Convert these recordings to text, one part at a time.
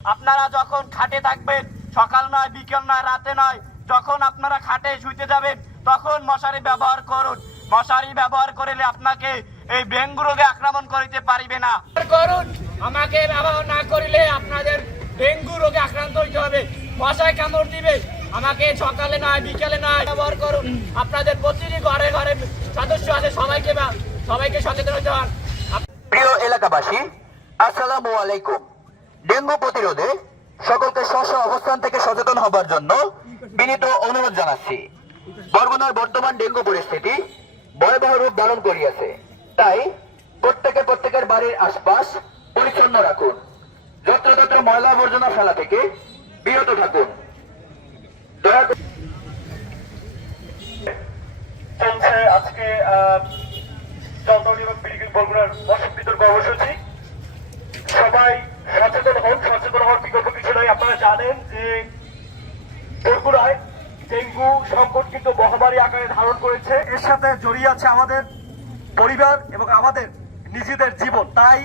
আপনারা যখন খাটে থাকবেন, সকাল নয়, বিকেল নয়, রাতে নয়, যখন আপনারা খাটে শুইতে যাবেন তখন মশারি ব্যবহার করুন। মশারি ব্যবহার করলে আপনাকে এই ডেঙ্গু রোগে আক্রমণ করিতে পারিবে না। করুন, আমাকে ব্যবহার না করিলে আপনাদের ডেঙ্গু রোগে আক্রান্ত হইতে হবে, মশায় কামড় দিবে। আমাকে সকালে নয়, বিকেলে নয় ব্যবহার করুন। আপনাদের প্রতিটি ঘরে ঘরে সদস্য আছে, সবাইকে সচেতন হতে হন। প্রিয় এলাকাবাসী, আসসালামু আলাইকুম। ডেঙ্গু প্রতিরোধে সকলকে স্ব অবস্থান থেকে সচেতন হবার জন্য বিনীত অনুরোধ জানাচ্ছি। বরগুনার বর্তমান ডেঙ্গু পরিস্থিতি ভয়াবহ রূপ ধারণ করিয়াছে, তাই প্রত্যেকের বাড়ির আশপাশ পরিচ্ছন্ন রাখুন। যত্রতত্র ময়লা আবর্জনা ফেলা থেকে বিরত থাকুন। দয়া করে চলছে আজকে জলদাউনি এবং পিডিগ্রি বরগুনার মশক বিতর্ক কর্মসূচি। সবাই সচেতন হওয়ার বিকল্প কিছু নয়। আপনারা জানেন যে বরগুনায় ডেঙ্গু সংকট কিন্তু মহামারী আকারে ধারণ করেছে। এর সাথে জড়িয়ে আছে আমাদের পরিবার এবং আমাদের নিজেদের জীবন। তাই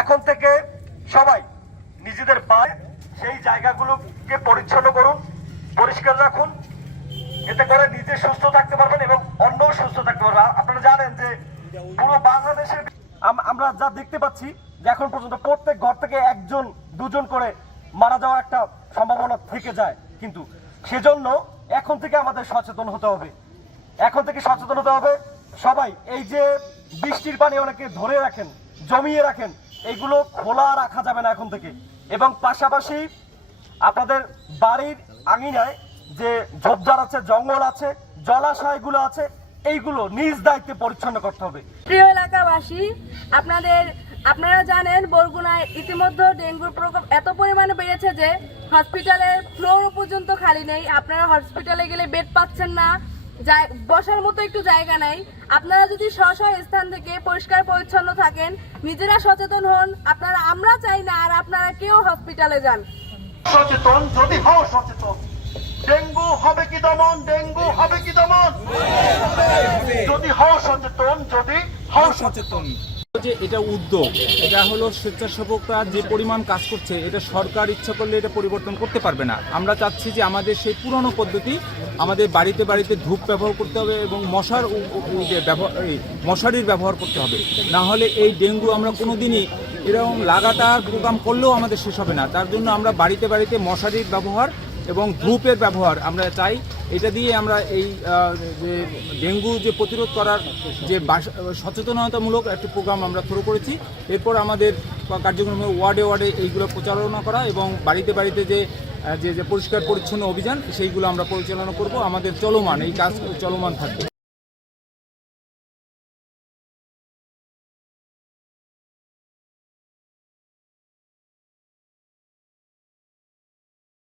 এখন থেকে সবাই নিজেদের বাড়ি সেই জায়গাগুলোকে পরিচ্ছন্ন করুন, পরিষ্কার রাখুন। এতে করে নিজে সুস্থ থাকতে পারবেন এবং অন্যও সুস্থ থাকতে পারবেন। আপনারা জানেন যে পুরো বাংলাদেশে আমরা যা দেখতে পাচ্ছি যে এখন পর্যন্ত প্রত্যেক ঘর থেকে একজন দুজন করে মারা যাওয়ার একটা সম্ভাবনা থেকে যায়। কিন্তু সেজন্য এখন থেকে আমাদের সচেতন হতে হবে। সবাই এই যে বৃষ্টির পানি অনেকে ধরে রাখেন, জমিয়ে রাখেন, এইগুলো খোলা রাখা যাবে না এখন থেকে। এবং পাশাপাশি আপনাদের বাড়ির আঙিনায় যে ঝোপঝাড় আছে, জঙ্গল আছে, জলাশয়গুলো আছে, এইগুলো নিজ দায়িত্বে পরিচ্ছন্ন করতে হবে। প্রিয় এলাকাবাসী, আপনারা জানেন বরগুনায় ইতিমধ্যে ডেঙ্গুর প্রকোপ এত পরিমাণে বেড়েছে যে হসপিটালের ফ্লোর পর্যন্ত খালি নেই। আপনারা হসপিটালে গেলে বেড পাচ্ছেন না, বসার মতো একটু জায়গা নাই। আপনারা যদি স্ব স্থান থেকে পরিষ্কার পরিচ্ছন্ন থাকেন, নিজেরা সচেতন হন, আমরা চাই না আর আপনারা কেউ হসপিটালে যান। সচেতন যদি হও সচেতন, ডেঙ্গু হবে কি দমন, ডেঙ্গু হবে কি দমন। যদি হও সচেতন, যদি হও সচেতন। যে এটা উদ্যোগ, এটা হলো স্বেচ্ছাসেবকরা যে পরিমাণ কাজ করছে, এটা সরকার ইচ্ছা করলে এটা পরিবর্তন করতে পারবে না। আমরা চাচ্ছি যে আমাদের সেই পুরনো পদ্ধতি, আমাদের বাড়িতে বাড়িতে ধূপ ব্যবহার করতে হবে এবং মশারির ব্যবহার করতে হবে। না হলে এই ডেঙ্গু আমরা কোনোদিনই এরকম লাগাতার প্রোগ্রাম করলেও আমাদের শেষ হবে না। তার জন্য আমরা বাড়িতে বাড়িতে মশারির ব্যবহার এবং ধূপের ব্যবহার আমরা চাই। এটা দিয়ে আমরা এই যে ডেঙ্গু যে প্রতিরোধ করার যে সচেতনতামূলক একটা প্রোগ্রাম আমরা শুরু করেছি। এরপর আমাদের কার্যক্রমে ওয়ার্ডে ওয়ার্ডে এইগুলো প্রচারণা করা এবং বাড়িতে বাড়িতে যে পরিষ্কার পরিচ্ছন্ন অভিযান সেইগুলো আমরা পরিচালনা করব। আমাদের চলমান এই কাজ চলমান থাকবে।